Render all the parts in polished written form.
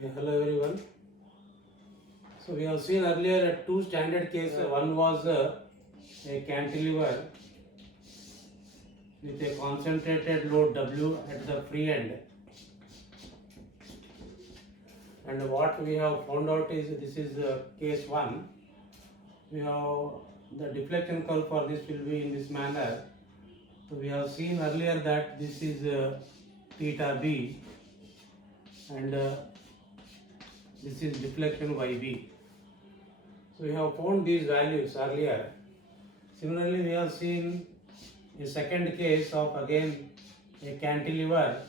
Hello everyone. So we have seen earlier two standard cases. One was a cantilever with a concentrated load W at the free end. And what we have found out is this is case 1. We have the deflection curve for this will be in this manner. So we have seen earlier that this is theta B and this is deflection YB. So we have found these values earlier. Similarly, we have seen a second case of again a cantilever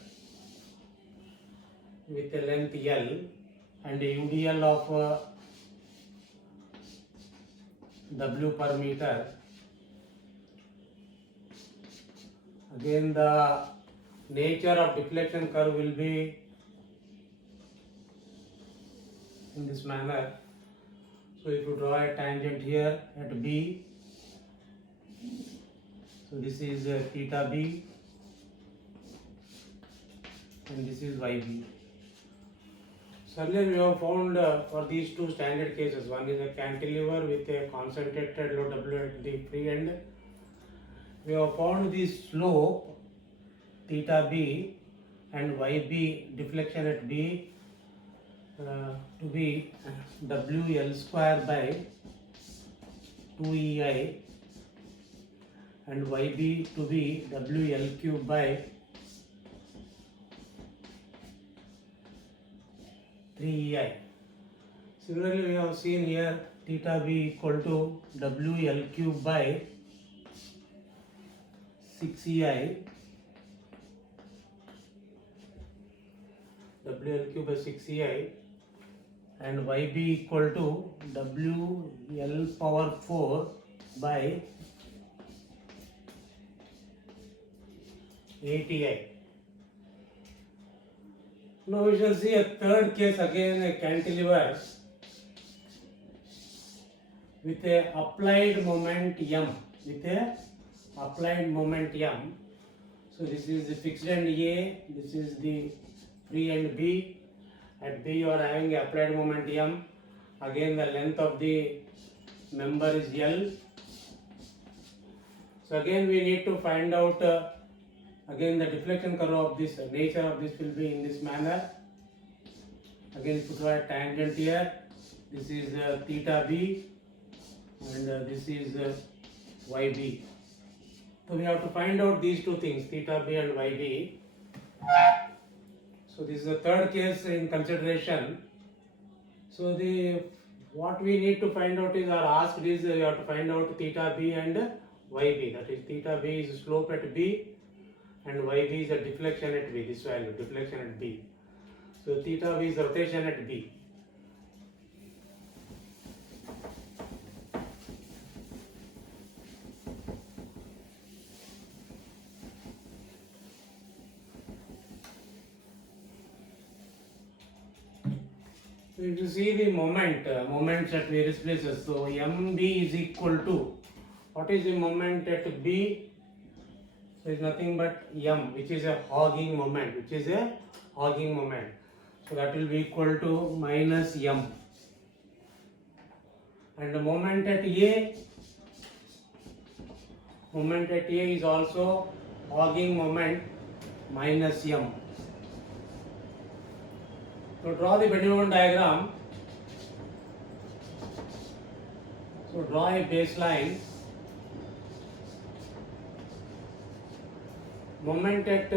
with a length L and a UDL of W per meter. Again, the nature of deflection curve will be in this manner. So if you draw a tangent here at B, so this is theta B and this is YB. So earlier we have found for these two standard cases, one is a cantilever with a concentrated load W at the free end. We have found the slope theta B and YB deflection at B to be WL square by 2EI and YB to be WL cube by 3EI. Similarly, we have seen here theta B equal to WL cube by 6EI, WL cube by 6EI, and YB equal to WL power 4 by 8EI. Now we shall see a third case again, a cantilever with a applied moment M. So this is the fixed end A, this is the free end B. At B you are having applied moment M. Again the length of the member is L. So again we need to find out again the deflection curve of this, nature of this will be in this manner. Again if you draw a tangent here, this is theta B and this is YB. So we have to find out these two things, theta B and YB. So this is the third case in consideration. So what we need to find out is, or asked is, we have to find out theta B and YB. That is, theta B is slope at B and YB is a deflection at B. This value, deflection at B. So theta B is rotation at B. So if you see the moments at various places, so MB is equal to, what is the moment at B? So it's nothing but M, which is a hogging moment, So that will be equal to minus M. And the moment at A is also hogging moment minus M. So draw the bending moment diagram. So draw a baseline. Moment at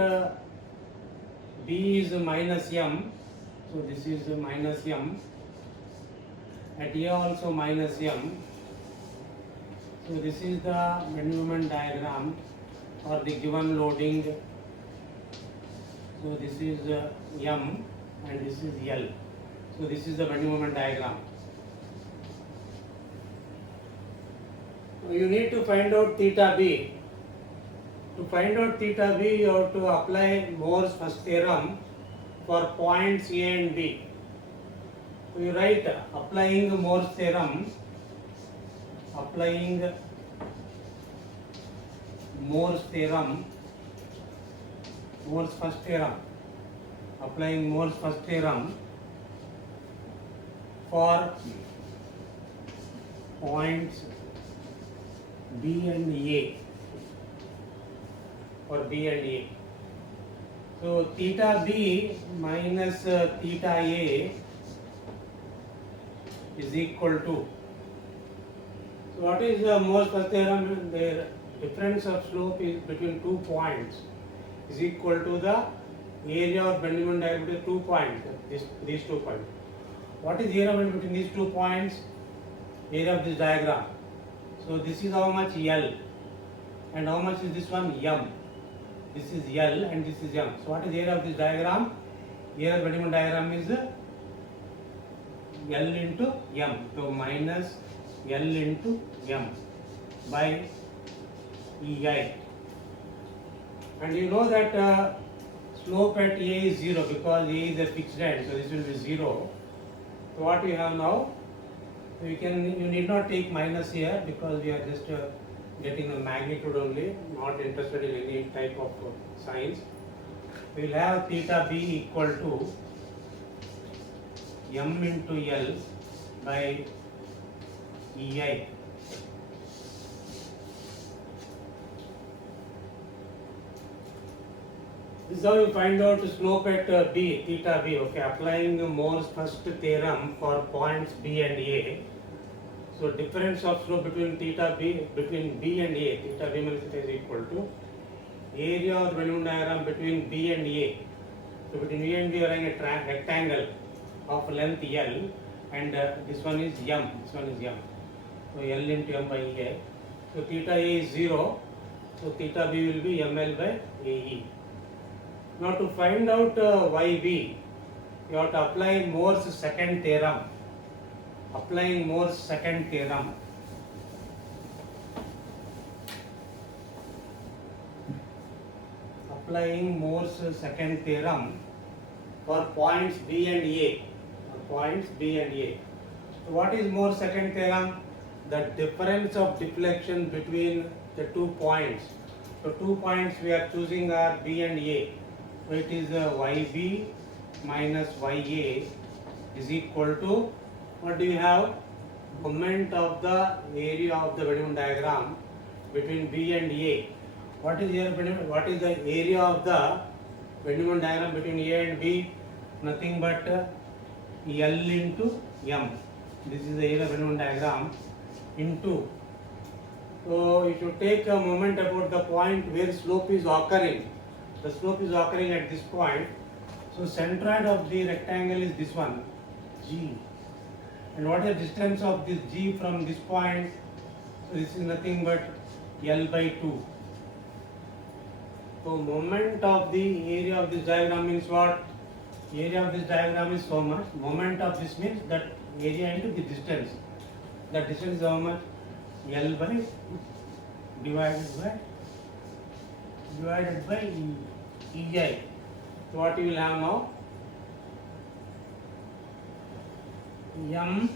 B is minus M. So this is minus M. At A also minus M. So this is the bending moment diagram for the given loading. So this is M. And this is L. So this is the bending moment diagram. You need to find out theta B. To find out theta B, you have to apply Moore's first theorem for points A and B. So you write applying Moore's theorem, Moore's first theorem, applying Moore's first theorem, for points B and A, for B and A. So theta B minus theta A is equal to. So what is Moore's first theorem? The difference of slope is between 2 points is equal to the area of Bending diagram between 2 points. These 2 points. What is area between these 2 points? Area of this diagram. So this is how much L, and how much is this one? M. This is L and this is M. So what is area of this diagram? Area of Bending diagram is L into M. So minus L into M by EI. And you know that slope at A is 0 because A is a fixed end, so this will be 0. So what we have now? You need not take minus here because we are just getting a magnitude only, not interested in any type of signs. We will have theta B equal to M into L by EI. This is how you find out the slope at B, theta B. Okay, applying Moore's first theorem for points B and A. So difference of slope between theta B, between B and A, theta B minus theta is equal to area of the Venn diagram between B and A. So between B and B we are having a rectangle of length L, and this one is M. This one is M. So L into M by EA. So theta A is 0. So theta B will be ML by AE. Now to find out YB, you have to apply Moore's second theorem. Applying Moore's second theorem. Applying Moore's second theorem for points B and A. Points B and A. So what is Moore's second theorem? The difference of deflection between the 2 points. So 2 points we are choosing are B and A. So it is YB minus YA is equal to, what do you have? Moment of the area of the Venn diagram between B and A. What is the area of the Venn diagram between A and B? Nothing but L into M. This is the area of Venn diagram into. So you should take a moment about the point where slope is occurring. The slope is occurring at this point. So centroid of the rectangle is this one, G. And what is the distance of this G from this point? So this is nothing but L by 2. So moment of the area of this diagram means what? Area of this diagram is so much. Moment of this means that area into the distance. The distance is how much? L by divided by EI. So what you will have now? M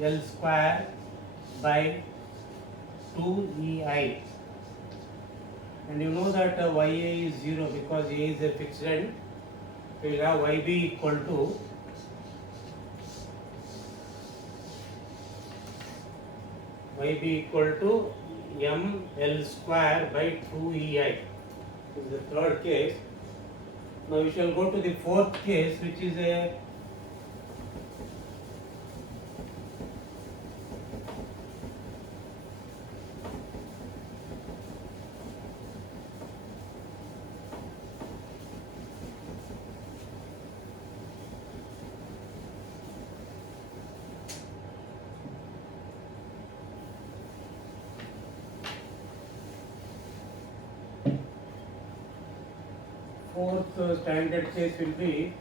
L square by 2EI. And you know that YA is 0 because A is a fixed end. So you will have YB equal to ML square by 2EI. This is the third case. Now we shall go to the fourth case, which is a fourth standard case will be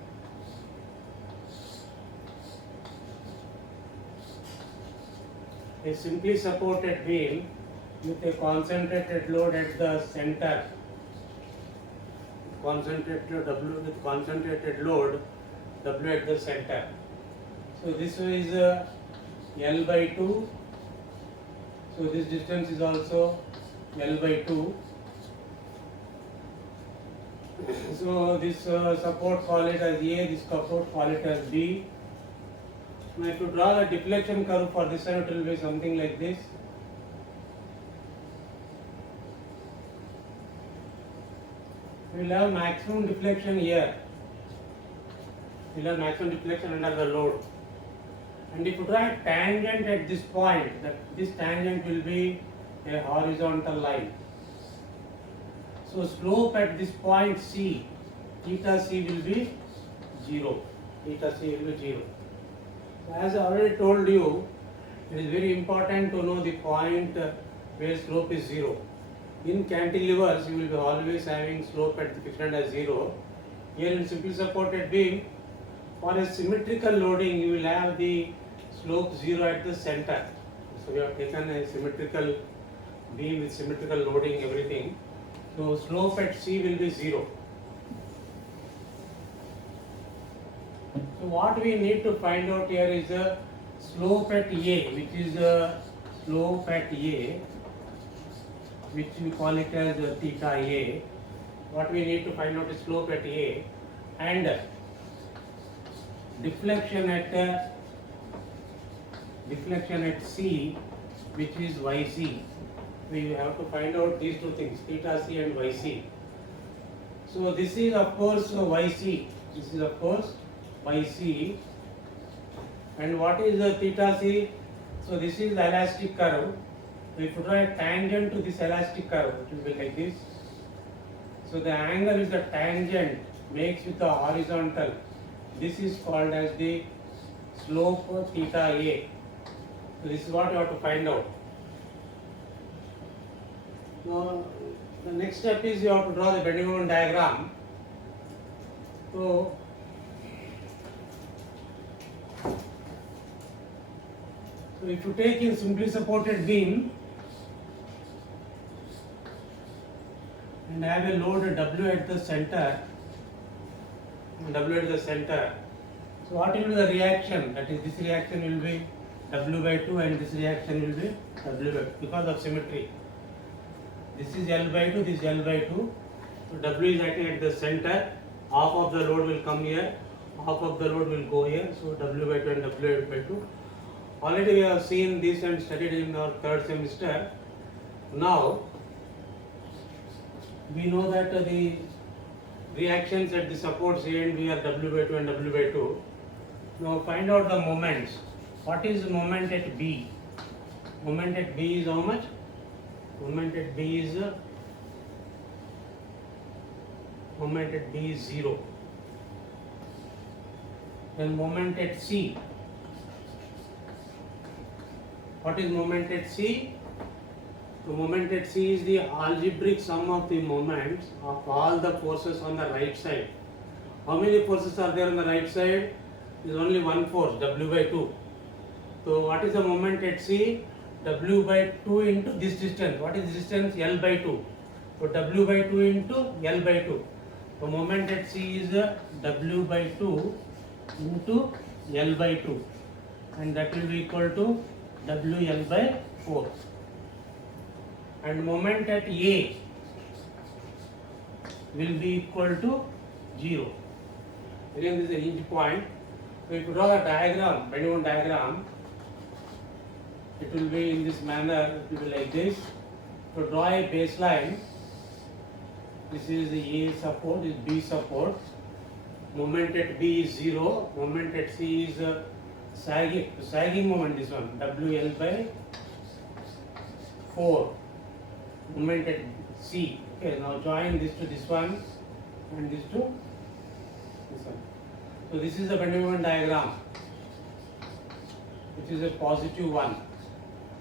a simply supported beam with a concentrated load at the center. Concentrated W with concentrated load W at the center. So this is L by 2. So this distance is also L by 2. So this support call it as A, this support call it as B, Now if you draw the deflection curve for this side, it will be something like this. We will have maximum deflection here. We will have maximum deflection under the load. And if you draw a tangent at this point, this tangent will be a horizontal line. So slope at this point C, theta C will be 0. Theta C will be 0. So as I already told you, it is very important to know the point where slope is 0. In cantilevers, you will be always having slope at the fixed end as 0. Here in simply supported beam, for a symmetrical loading, you will have the slope 0 at the center. So we have taken a symmetrical beam with symmetrical loading, everything. So slope at C will be 0. So what we need to find out here is the slope at A, which is the slope at A, which we call it as theta A. What we need to find out is slope at A and deflection at C, which is YC. We have to find out these two things, theta C and YC. So this is of course YC. This is of course YC. And what is the theta C? So this is the elastic curve. If you draw a tangent to this elastic curve, it will be like this. So the angle is the tangent makes with the horizontal. This is called as the slope of theta A. So this is what you have to find out. Now the next step is you have to draw the bending moment diagram. So if you take in simply supported beam and have a load W at the center, so what will be the reaction? That is, this reaction will be W by 2 and this reaction will be W by 2 because of symmetry. This is L by 2, this is L by 2. So W is acting at the center, half of the load will come here, half of the load will go here. So W by 2 and W by 2. Already we have seen this and studied in our third semester. Now we know that the reactions at the supports A and B are W by 2 and W by 2. Now find out the moments. What is moment at B? Moment at B is how much? Moment at B is 0. Then moment at C. What is moment at C? The moment at C is the algebraic sum of the moments of all the forces on the right side. How many forces are there on the right side? There is only one force, W by 2. So what is the moment at C? W by 2 into this distance. What is the distance? L by 2. So W by 2 into L by 2. So moment at C is W by 2 into L by 2. And that will be equal to WL by 4. And moment at A will be equal to 0. Again, this is a hinge point. So if you draw a diagram, bending moment diagram, it will be in this manner, it will be like this. To draw a baseline, this is the A support, this is B support. Moment at B is 0, moment at C is sagging moment, this one, WL by 4. Moment at C. Okay, now join this to this one and this to this one. So this is the bending moment diagram, which is a positive one.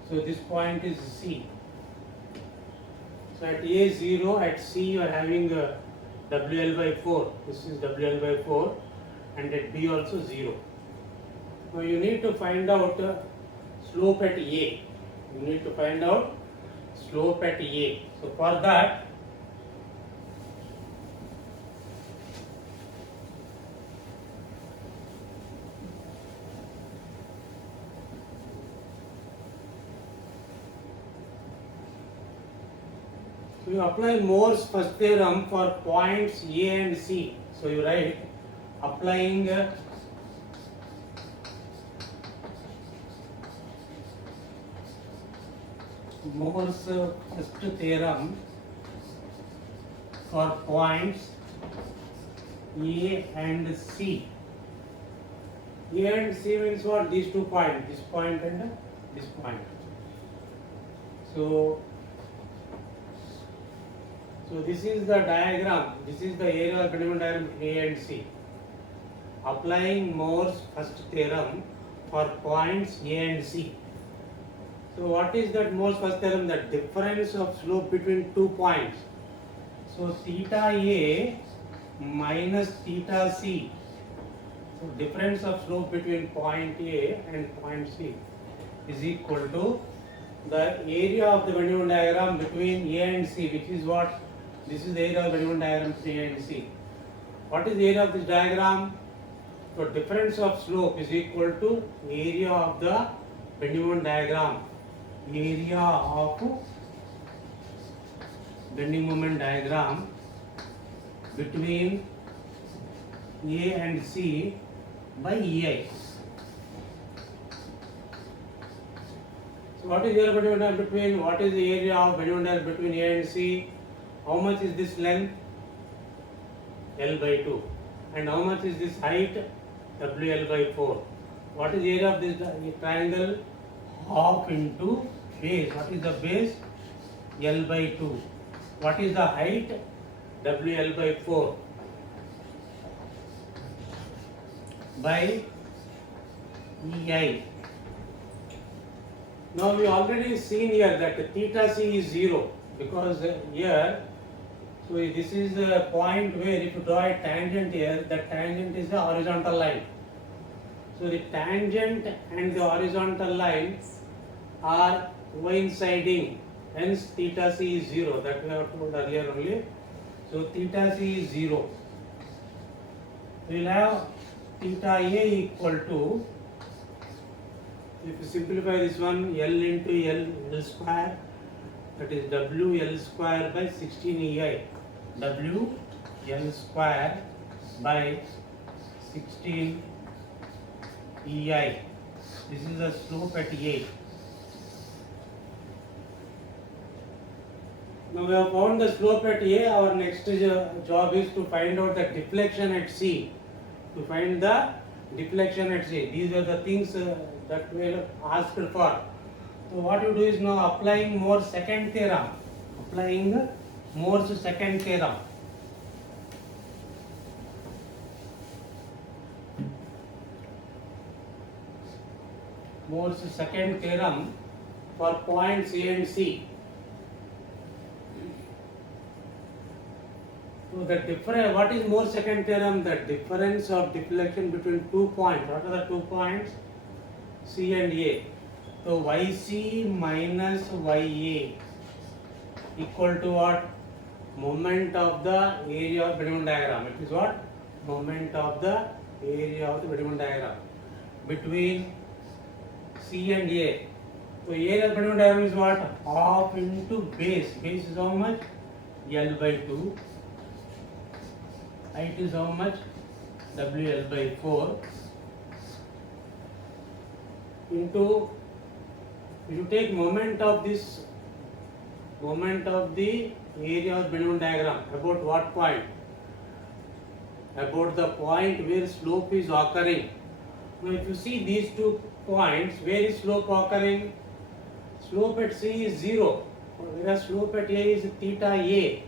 So this point is C. So at A 0, at C you are having WL by 4. This is WL by 4, and at B also 0. Now you need to find out slope at A. You need to find out slope at A. So for that, so you apply Moore's first theorem for points A and C. So you write applying Moore's first theorem for points A and C. A and C means what? These 2 points, this point and this point. So this is the diagram. This is the area of Bending diagram A and C. Applying Moore's first theorem for points A and C. So what is that Moore's first theorem? The difference of slope between 2 points. So theta A minus theta C. So difference of slope between point A and point C is equal to the area of the Bending diagram between A and C, which is what? This is the area of the Bending diagram A and C. What is the area of this diagram? So difference of slope is equal to area of the Bending diagram. Area of bending moment diagram between A and C by EI. So what is the area of bending moment between? What is the area of bending moment between A and C? How much is this length? L by 2. And how much is this height? WL by 4. What is the area of this triangle? Half into base. What is the base? L by 2. What is the height? WL by 4 by EI. Now we already seen here that theta C is 0 because here, so this is a point where if you draw a tangent here, that tangent is a horizontal line. So the tangent and the horizontal line are coinciding, hence theta C is 0. That we have told earlier only. So theta C is 0. We will have theta A equal to, if you simplify this one, L into L square, that is WL square by 16 EI. WL square by 16 EI. This is the slope at A. Now we have found the slope at A. Our next job is to find out the deflection at C. To find the deflection at C. These are the things that we are asked for. So what you do is now applying Moore's second theorem. Applying Moore's second theorem. Moore's second theorem for points A and C. So the difference, what is Moore's second theorem? The difference of deflection between 2 points. What are the 2 points? C and A. So YC minus YA equal to what? Moment of the area of Bending diagram. It is what? Moment of the area of the Bending diagram between C and A. So area of Bending diagram is what? Half into base. Base is how much? L by 2. Height is how much? WL by 4 into, if you take moment of this, moment of the area of Bending diagram, about what point? About the point where slope is occurring. Now if you see these 2 points, where is slope occurring? Slope at C is 0, whereas slope at A is theta A.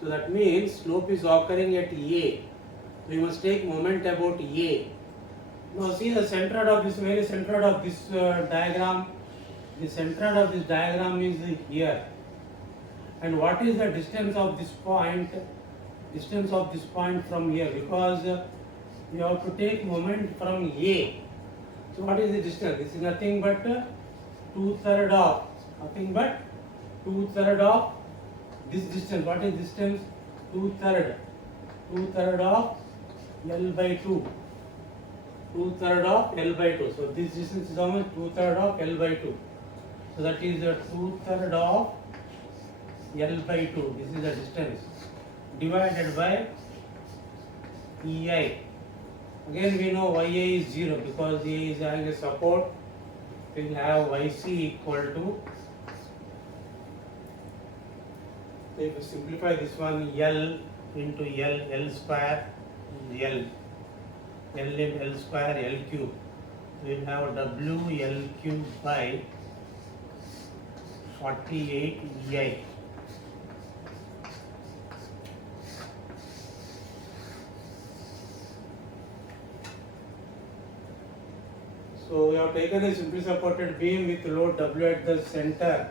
So that means slope is occurring at A. So you must take moment about A. Now see the centroid of this, where is centroid of this diagram? The centroid of this diagram is here. And what is the distance of this point? Distance of this point from here, because you have to take moment from A. So what is the distance? This is nothing but 2/3 of, nothing but 2/3 of this distance. What is distance? 2/3. 2/3 of L by 2. 2/3 of L by 2. So this distance is how much? 2/3 of L by 2. So that is 2/3 of L by 2. This is the distance divided by EI. Again we know YA is 0 because A is having a support. We will have YC equal to So if you simplify this one, L into L, L square, L, L in L square, L cube. We will have W L cube by 48 EI. So we have taken a simply supported beam with load W at the center,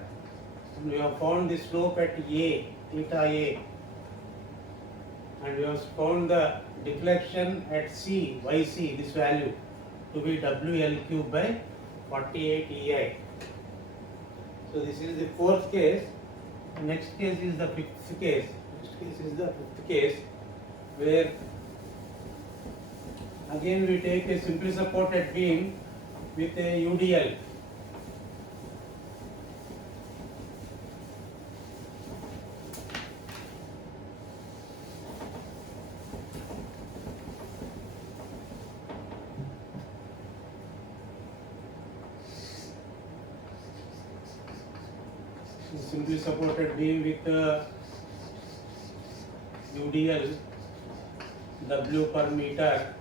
and we have found the slope at A, theta A, and we have found the deflection at C, YC, this value to be WL cube by 48 EI. So this is the fourth case. Next case is the fifth case. Next case is the fifth case, where again we take a simply supported beam with a UDL. Simply supported beam with UDL W per meter.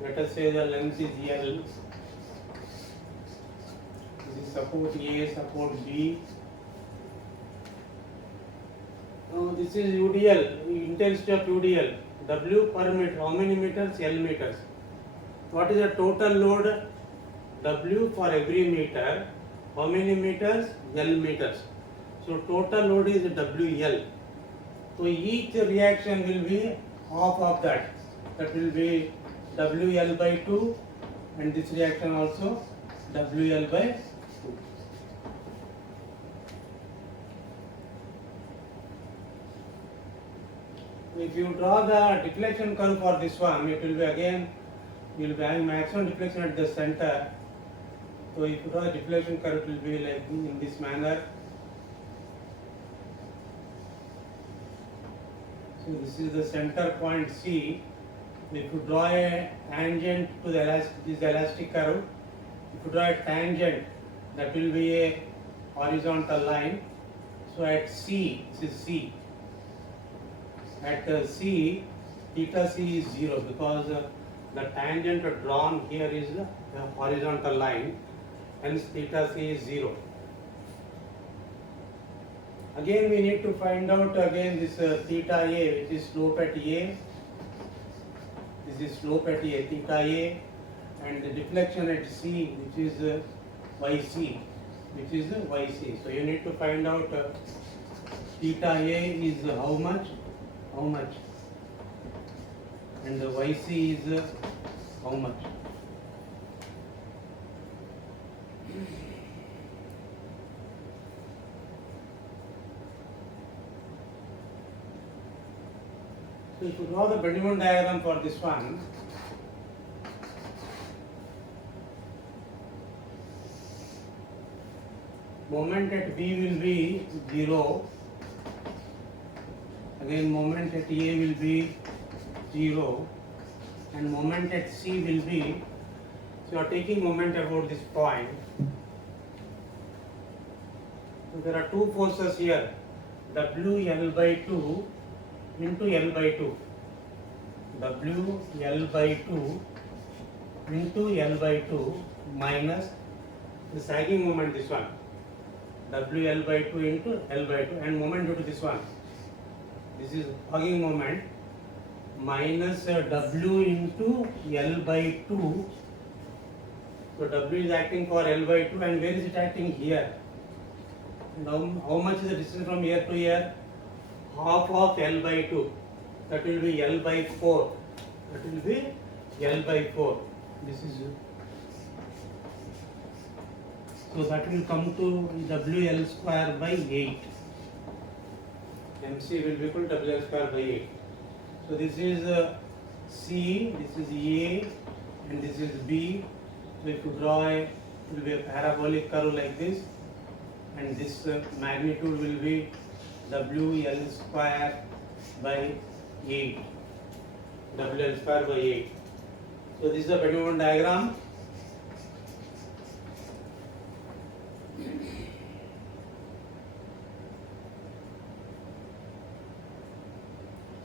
Let us say the length is L. This is support A, support B. Now this is UDL, intensity of UDL. W per meter, how many meters? L meters. What is the total load? W for every meter. How many meters? L meters. So total load is WL. So each reaction will be half of that. That will be WL by 2, and this reaction also WL by 2. If you draw the deflection curve for this one, it will be again, you will be having maximum deflection at the center. So if you draw the deflection curve, it will be like in this manner. So this is the center point C. If you draw a tangent to the elastic curve, if you draw a tangent, that will be a horizontal line. So at C, this is C. At C, theta C is 0 because the tangent drawn here is the horizontal line, hence theta C is 0. Again we need to find out again this theta A, which is slope at A. This is slope at A, theta A, and the deflection at C, which is YC, which is YC. So you need to find out theta A is how much, and the YC is how much. So if you draw the Bending diagram for this one, moment at B will be 0, again moment at A will be 0, and moment at C will be, so you are taking moment about this point. So there are two forces here, WL by 2 into L by 2, WL by 2 into L by 2 minus the sagging moment, this one, WL by 2 into L by 2, and moment due to this one, this is hugging moment, minus W into L by 2. So W is acting for L by 2, and where is it acting? Here. Now how much is the distance from here to here? Half of L by 2, that will be L by 4, that will be L by 4. This is, so that will come to WL square by 8. MC will be equal to WL square by 8. So this is C, this is A, and this is B. So if you draw it will be a parabolic curve like this, and this magnitude will be WL square by 8. WL square by 8. So this is the Bending diagram.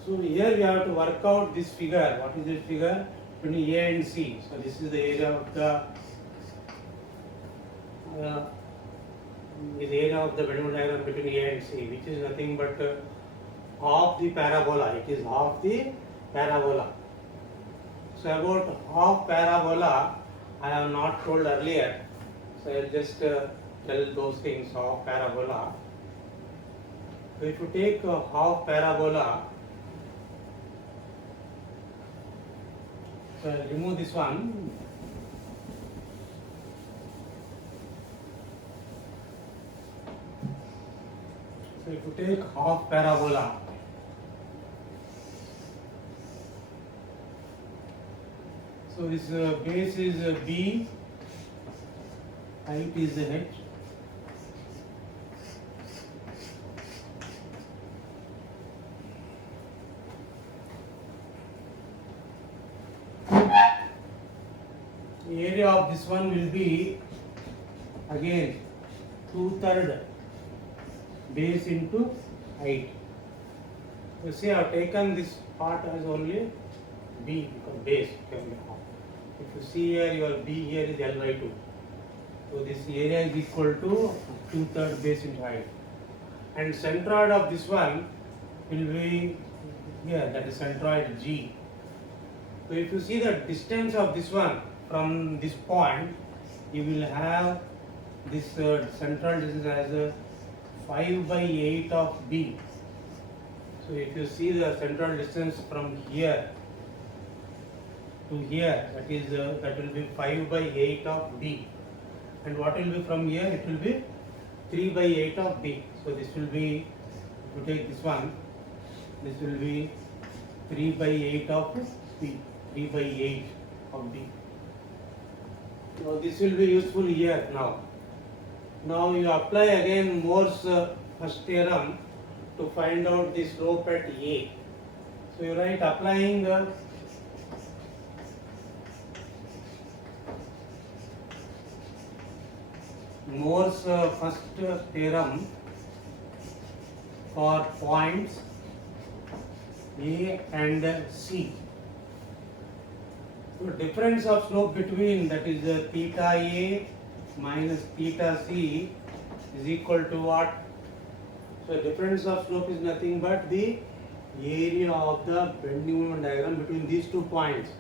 So here we have to work out this figure. What is this figure? Between A and C. So this is the area of the Venn diagram between A and C, which is nothing but half the parabola. It is half the parabola. So about half parabola, I have not told earlier. So I will just tell those things. Half parabola. So if you take half parabola, so I will remove this one. So if you take half parabola, so this base is B, height is H. The area of this one will be again 2/3 base into height. You see, I have taken this part as only B because base can be half. If you see here, your B here is L by 2. So this area is equal to 2/3 base into height. And centroid of this one will be here, that is centroid G. So if you see the distance of this one from this point, you will have this central distance as a 5/8 of B. So if you see the central distance from here to here, that will be 5/8 of B. And what will be from here? It will be 3/8 of B. So this will be, if you take this one, this will be 3/8 of B. 3/8 of B. Now this will be useful here now. Now you apply again Moore's first theorem to find out the slope at A. So you write applying Moore's first theorem for points A and C. So difference of slope between, that is theta A minus theta C is equal to what? So difference of slope is nothing but the area of the bending moment diagram between these 2 points.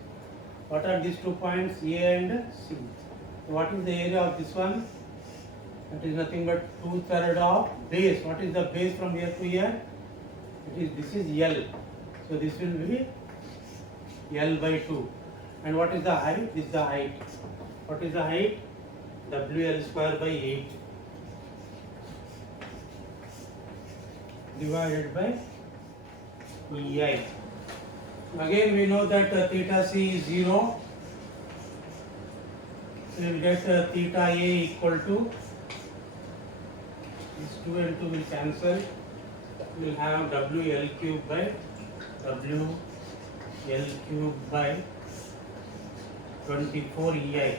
What are these 2 points? A and C. So what is the area of this one? That is nothing but 2/3 of base. What is the base from here to here? This is L. So this will be L by 2. And what is the height? This is the height. What is the height? WL square by 8 divided by EI. Again we know that theta C is 0. So we will get theta A equal to, this 2 and 2 will cancel. We will have WL cube by WL cube by 24 EI.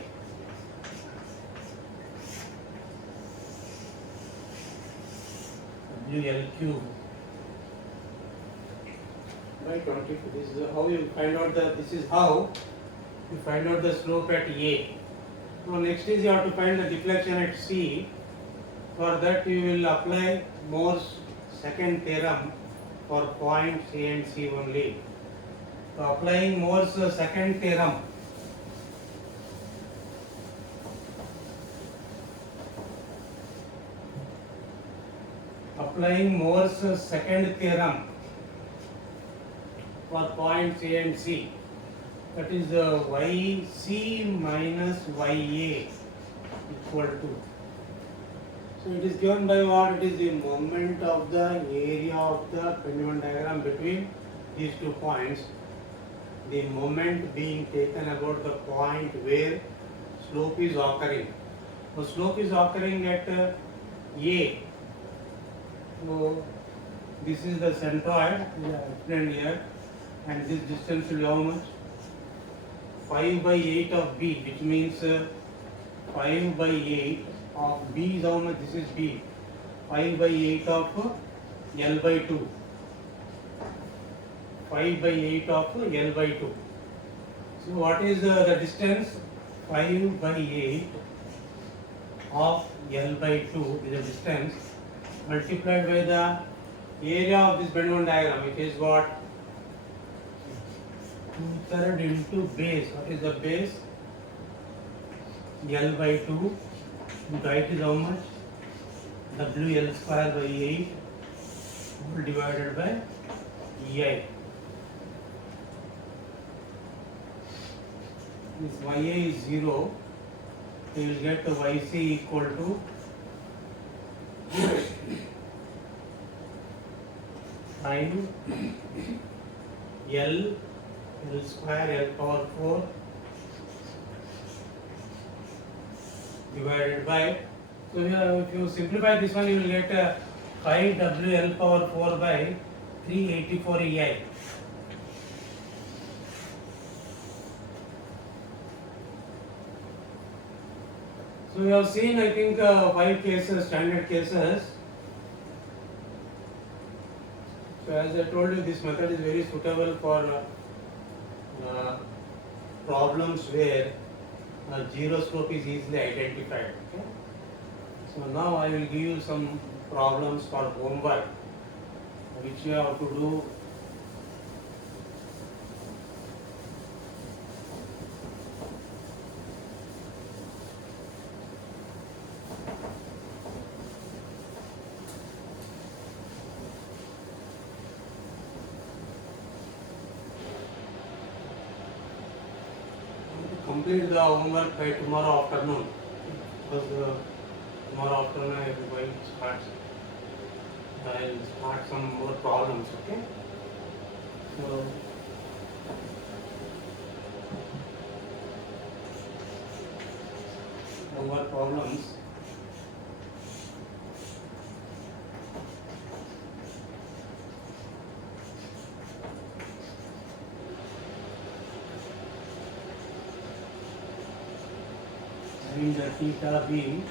WL cube by 24. This is how you find out the slope at A. Now next is you have to find the deflection at C. For that you will apply Moore's second theorem for points A and C only. So applying Moore's second theorem, for points A and C, that is YC minus YA equal to. So it is given by what? It is the moment of the area of the pendulum diagram between these 2 points. The moment being taken about the point where slope is occurring. So slope is occurring at A. So this is the centroid, explained here, and this distance will be how much? 5/8 of B, which means 5/8 of B is how much? This is B. 5/8 of L by 2. 5 by 8 of L by 2. So what is the distance? 5 by 8 of L by 2 is the distance multiplied by the area of this bend one diagram, which is what? 2/3 into base. What is the base? L by 2 into height is how much? WL square by 8 whole divided by EI. This YA is 0, so you will get YC equal to 5 L square L power 4 divided by, so if you simplify this one, you will get 5 WL power 4 by 384 EI. So we have seen, I think, 5 cases, standard cases. So as I told you, this method is very suitable for problems where zero slope is easily identified. Okay? So now I will give you some problems for homework, which you have to do. Complete the homework by tomorrow afternoon, because tomorrow afternoon I will going to start. I will start some more problems. Okay. So homework problems. Having the theta b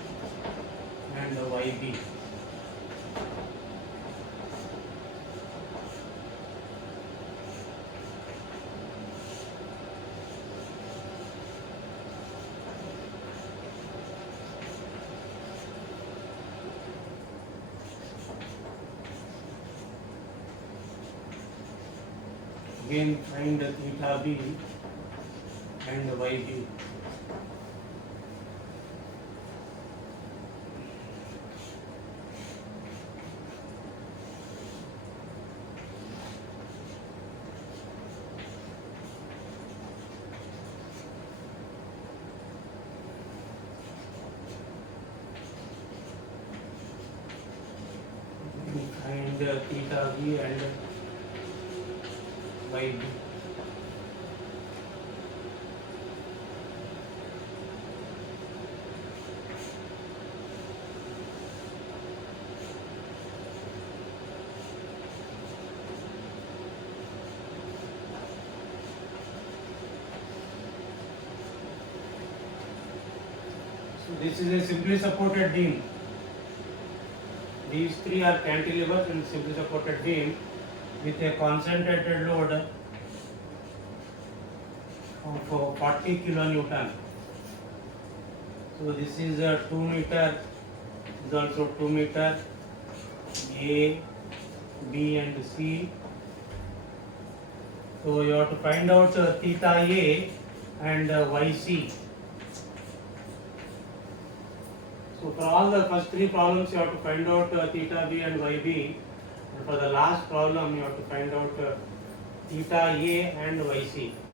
and the yb. Again find the theta b and the yb. Find theta b and yb. So this is a simply supported beam. These three are cantilevers and simply supported beam with a concentrated load of 40 kilonewton. So this is a 2 meter, is also 2 meter, A, B and C. So you have to find out theta A and YC. So for all the first three problems you have to find out theta B and YB, and for the last problem you have to find out theta A and YC.